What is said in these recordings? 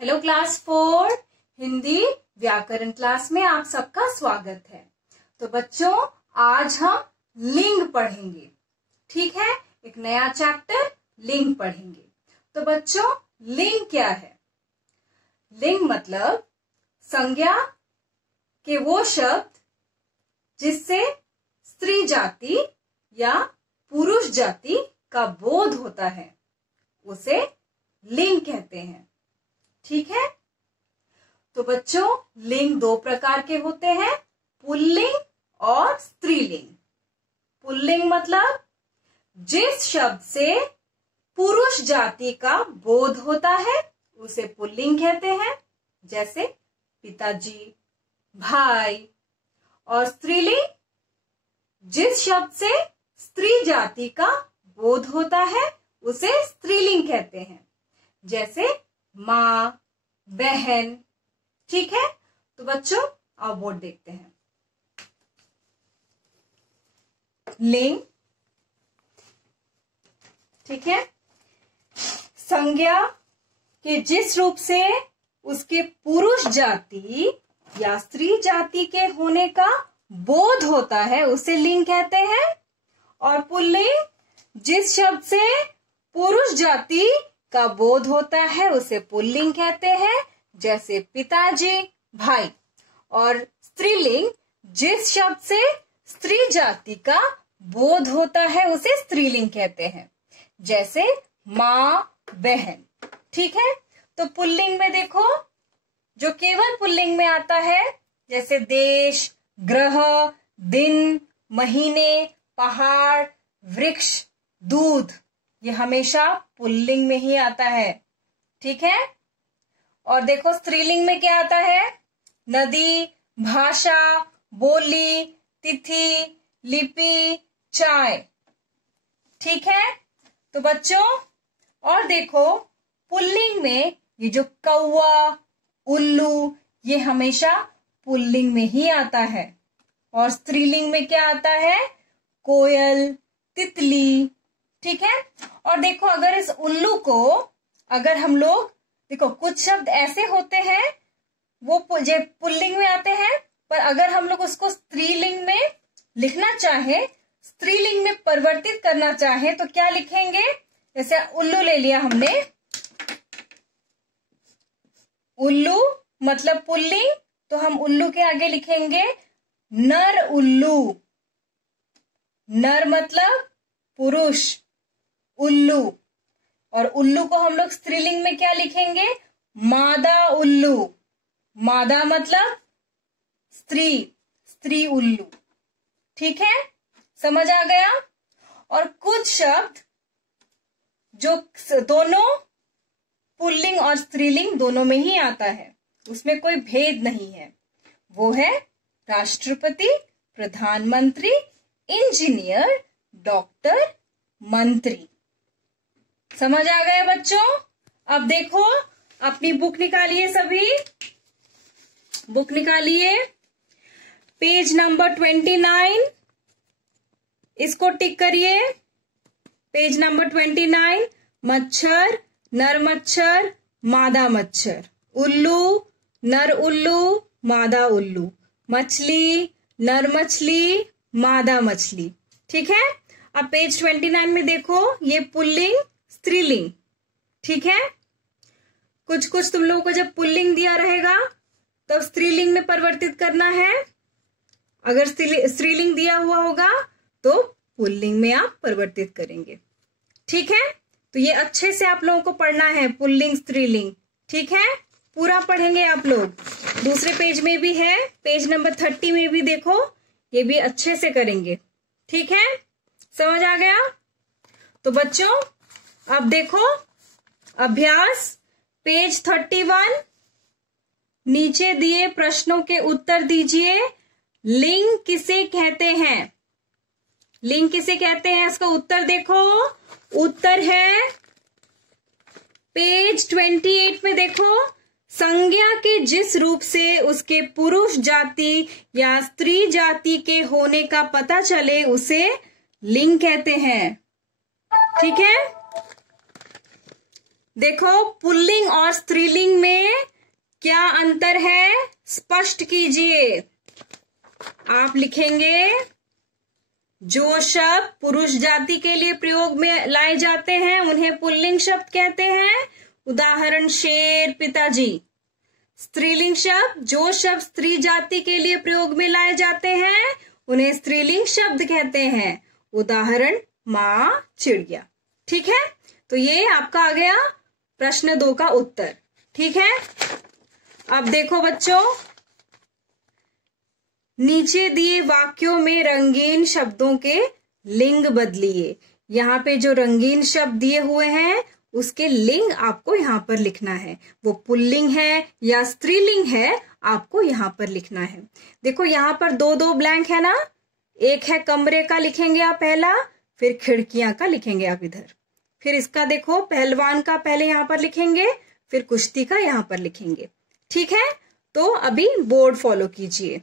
Hello class 4 Hindi व्याकरण class में आप सबका स्वागत है। तो बच्चों आज हम लिंग पढ़ेंगे। ठीक है, एक नया चैप्टर लिंग पढ़ेंगे। तो बच्चों लिंग क्या है? लिंग मतलब संज्ञा के वो शब्द जिससे स्त्री जाति या पुरुष जाति का बोध होता है, उसे लिंग कहते हैं। ठीक है, तो बच्चों लिंग दो प्रकार के होते हैं, पुल्लिंग और स्त्रीलिंग। पुल्लिंग मतलब जिस शब्द से पुरुष जाति का बोध होता है उसे पुल्लिंग कहते हैं, जैसे पिताजी, भाई। और स्त्रीलिंग जिस शब्द से स्त्री जाति का बोध होता है उसे स्त्रीलिंग कहते हैं, जैसे माँ, बहन। ठीक है, तो बच्चों अब बोर्ड देखते हैं। लिंग, ठीक है, संज्ञा के जिस रूप से उसके पुरुष जाति या स्त्री जाति के होने का बोध होता है उसे लिंग कहते हैं। और पुल्लिंग जिस शब्द से पुरुष जाति का बोध होता है उसे पुल्लिंग कहते हैं, जैसे पिताजी, भाई। और स्त्रीलिंग जिस शब्द से स्त्री जाति का बोध होता है उसे स्त्रीलिंग कहते हैं, जैसे माँ, बहन। ठीक है, तो पुल्लिंग में देखो जो केवल पुल्लिंग में आता है, जैसे देश, ग्रह, दिन, महीने, पहाड़, वृक्ष, दूध, ये हमेशा पुल्लिंग में ही आता है। ठीक है, और देखो स्त्रीलिंग में क्या आता है? नदी, भाषा, बोली, तिथि, लिपि, चाय। ठीक है, तो बच्चों और देखो पुल्लिंग में ये जो कौवा, उल्लू, ये हमेशा पुल्लिंग में ही आता है। और स्त्रीलिंग में क्या आता है? कोयल, तितली। ठीक है, और देखो अगर इस उल्लू को अगर हम लोग, देखो कुछ शब्द ऐसे होते हैं वो पुल्लिंग में आते हैं, पर अगर हम लोग उसको स्त्रीलिंग में लिखना चाहे, स्त्रीलिंग में परिवर्तित करना चाहे तो क्या लिखेंगे? जैसे उल्लू ले लिया हमने, उल्लू मतलब पुल्लिंग, तो हम उल्लू के आगे लिखेंगे नर उल्लू। नर मतलब पुरुष, उल्लू। और उल्लू को हम लोग स्त्रीलिंग में क्या लिखेंगे? मादा उल्लू। मादा मतलब स्त्री, स्त्री उल्लू। ठीक है, समझ आ गया? और कुछ शब्द जो दोनों पुल्लिंग और स्त्रीलिंग दोनों में ही आता है, उसमें कोई भेद नहीं है, वो है राष्ट्रपति, प्रधानमंत्री, इंजीनियर, डॉक्टर, मंत्री। समझ आ गया बच्चों? अब देखो अपनी बुक निकालिए, सभी बुक निकालिए, पेज नंबर 29, इसको टिक करिए। पेज नंबर 29, मच्छर, नर मच्छर, मादा मच्छर, उल्लू, नर उल्लू, मादा उल्लू, मछली, नर मछली, मादा मछली। ठीक है, अब पेज 29 में देखो ये पुल्लिंग, स्त्रीलिंग। ठीक है, कुछ कुछ तुम लोगों को जब पुल्लिंग दिया रहेगा तब स्त्रीलिंग में परिवर्तित करना है, अगर स्त्रीलिंग दिया हुआ होगा तो पुल्लिंग में आप परिवर्तित करेंगे। ठीक है, तो ये अच्छे से आप लोगों को पढ़ना है, पुल्लिंग, स्त्रीलिंग। ठीक है, पूरा पढ़ेंगे आप लोग। दूसरे पेज में भी है, पेज नंबर 30 में भी देखो, ये भी अच्छे से करेंगे। ठीक है, समझ आ गया? तो बच्चों अब देखो अभ्यास पेज 31, नीचे दिए प्रश्नों के उत्तर दीजिए। लिंग किसे कहते हैं? लिंग किसे कहते हैं, इसका उत्तर देखो। उत्तर है पेज 28 में देखो, संज्ञा के जिस रूप से उसके पुरुष जाति या स्त्री जाति के होने का पता चले उसे लिंग कहते हैं। ठीक है, देखो पुल्लिंग और स्त्रीलिंग में क्या अंतर है, स्पष्ट कीजिए। आप लिखेंगे जो शब्द पुरुष जाति के लिए प्रयोग में लाए जाते हैं उन्हें पुल्लिंग शब्द कहते हैं। उदाहरण शेर, पिताजी। स्त्रीलिंग शब्द, जो शब्द स्त्री जाति के लिए प्रयोग में लाए जाते हैं उन्हें स्त्रीलिंग शब्द कहते हैं। उदाहरण माँ, चिड़िया। ठीक है, तो ये आपका आ गया प्रश्न 2 का उत्तर। ठीक है, अब देखो बच्चों, नीचे दिए वाक्यों में रंगीन शब्दों के लिंग बदलिए। यहाँ पे जो रंगीन शब्द दिए हुए हैं उसके लिंग आपको यहाँ पर लिखना है। वो पुल्लिंग है या स्त्रीलिंग है, आपको यहाँ पर लिखना है। देखो यहाँ पर 2 ब्लैंक है ना। एक है कमरे का, लिखेंगे आप पहला, फिर खिड़कियां का लिखेंगे आप इधर। फिर इसका देखो पहलवान का पहले यहाँ पर लिखेंगे, फिर कुश्ती का यहाँ पर लिखेंगे। ठीक है, तो अभी बोर्ड फॉलो कीजिए।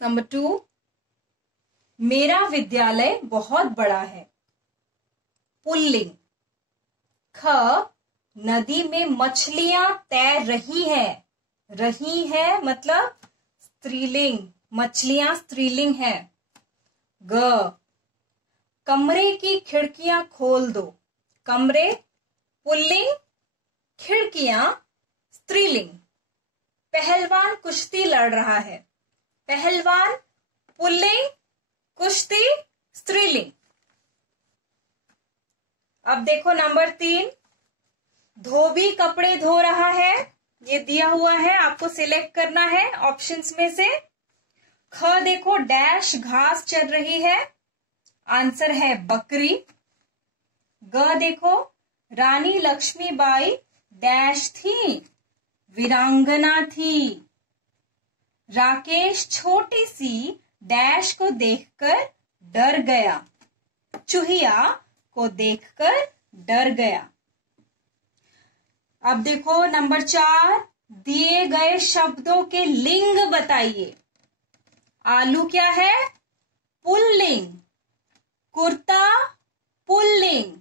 नंबर 2, मेरा विद्यालय बहुत बड़ा है। पुल्लिंग। ख, नदी में मछलियां तैर रही है। रही है मतलब स्त्रीलिंग, मछलियां स्त्रीलिंग है। ग, कमरे की खिड़कियां खोल दो। कमरे पुल्लिंग, खिड़कियां स्त्रीलिंग। पहलवान कुश्ती लड़ रहा है। पहलवान पुल्लिंग, कुश्ती स्त्रीलिंग। अब देखो नंबर 3, धोबी कपड़े धो रहा है। ये दिया हुआ है, आपको सिलेक्ट करना है ऑप्शंस में से। ख, देखो डैश घास चर रही है। आंसर है बकरी। ग, देखो रानी लक्ष्मीबाई डैश थी, वीरांगना थी। राकेश छोटी सी डैश को देखकर डर गया। चूहिया को देखकर डर गया। अब देखो नंबर 4, दिए गए शब्दों के लिंग बताइए। आलू क्या है, पुल्लिंग। कुर्ता पुल्लिंग।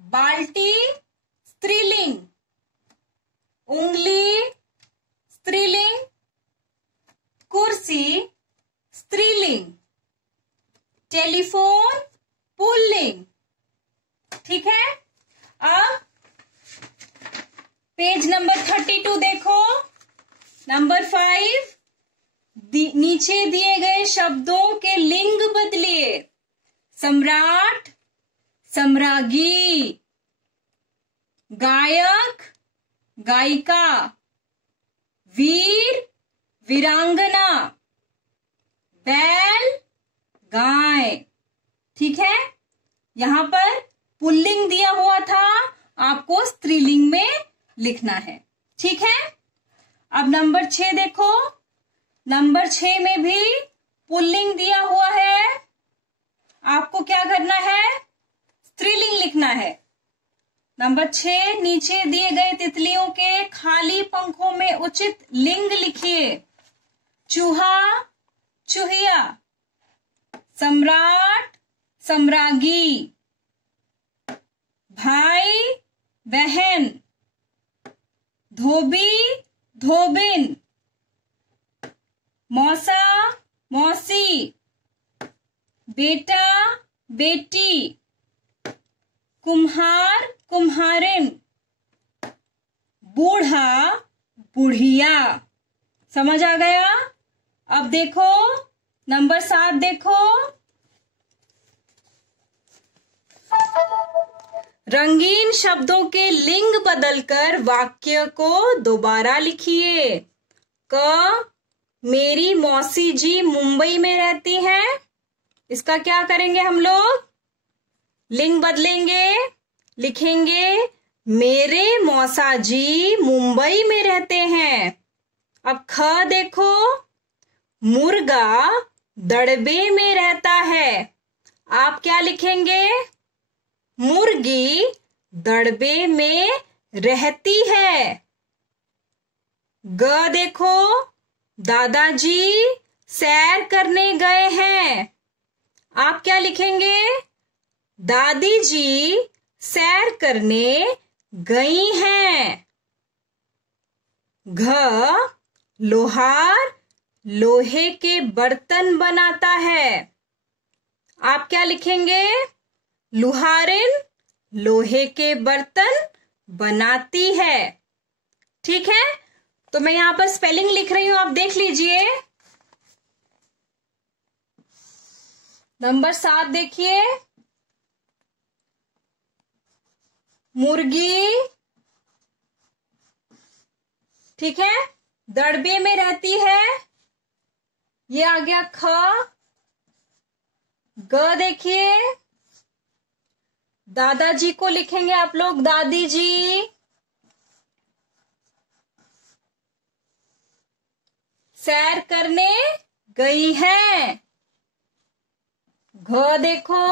बाल्टी स्त्रीलिंग। उंगली स्त्रीलिंग। कुर्सी स्त्रीलिंग। Telephone pulling. ठीक है, अब पेज नंबर 32 देखो। नंबर 5, नीचे दिए गए शब्दों के लिंग बदलिए। सम्राट, सम्राज्ञी। गायक, गायिका। वीर, वीरांगना। बैल, गाय। ठीक है, यहां पर पुल्लिंग दिया हुआ था, आपको स्त्रीलिंग में लिखना है। ठीक है, अब नंबर 6 देखो। नंबर 6 में भी पुल्लिंग दिया हुआ है, आपको क्या करना है, स्त्रीलिंग लिखना है। नंबर 6, नीचे दिए गए तितलियों के खाली पंखों में उचित लिंग लिखिए। चूहा, चूहिया। सम्राट, सम्राज्ञी। भाई, बहन। धोबी, धोबिन। मौसा, मौसी। बेटा, बेटी। कुम्हार, कुम्हारिन। बूढ़ा, बुढ़िया। समझ आ गया। अब देखो नंबर 7 देखो। रंगीन शब्दों के लिंग बदलकर वाक्य को दोबारा लिखिए। क, मेरी मौसी जी मुंबई में रहती हैं। इसका क्या करेंगे हम लोग, लिंग बदलेंगे, लिखेंगे मेरे मौसा जी मुंबई में रहते हैं। अब ख देखो, मुर्गा दड़बे में रहता है। आप क्या लिखेंगे, मुर्गी दड़बे में रहती है। ग देखो, दादाजी सैर करने गए हैं। आप क्या लिखेंगे, दादी जी सैर करने गई हैं। घ लोहार लोहे के बर्तन बनाता है। आप क्या लिखेंगे? लुहारिन लोहे के बर्तन बनाती है। ठीक है, तो मैं यहां पर स्पेलिंग लिख रही हूं, आप देख लीजिए। नंबर 7 देखिए, मुर्गी, ठीक है, दड़बे में रहती है। ये आ गया ख। ग देखिए, दादाजी को लिखेंगे आप लोग दादी जी। सैर करने गई है। घ देखो,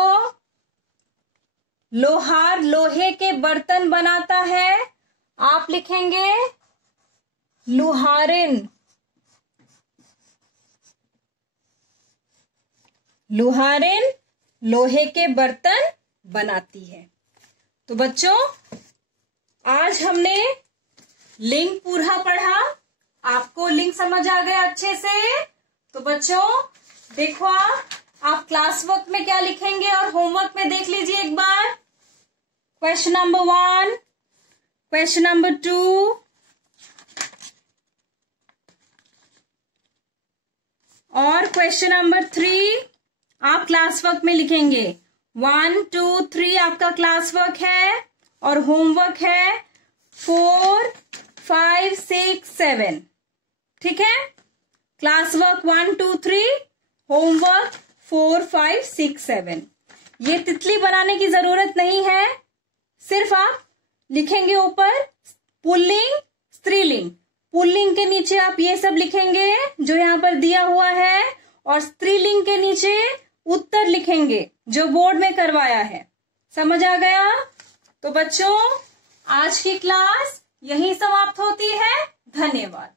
लोहार लोहे के बर्तन बनाता है। आप लिखेंगे लुहारिन। लुहारिन लोहे के बर्तन बनाती है। तो बच्चों, आज हमने लिंग पूरा पढ़ा। आपको लिंग समझ आ गया अच्छे से? तो बच्चों देखो, आप क्लास वर्क में क्या लिखेंगे और होमवर्क में देख लीजिए एक बार। क्वेश्चन नंबर 1, क्वेश्चन नंबर 2 और क्वेश्चन नंबर 3 आप क्लास वर्क में लिखेंगे। 1, 2, 3 आपका क्लास वर्क है और होमवर्क है 4, 5, 6, 7। ठीक है, क्लास वर्क 1, 2, 3, होमवर्क 4, 5, 6, 7। ये तितली बनाने की जरूरत नहीं है, सिर्फ आप लिखेंगे ऊपर पुल्लिंग स्त्रीलिंग। पुल्लिंग के नीचे आप ये सब लिखेंगे जो यहां पर दिया हुआ है, और स्त्रीलिंग के नीचे उत्तर लिखेंगे जो बोर्ड में करवाया है। समझ आ गया? तो बच्चों, आज की क्लास यहीं समाप्त होती है। धन्यवाद।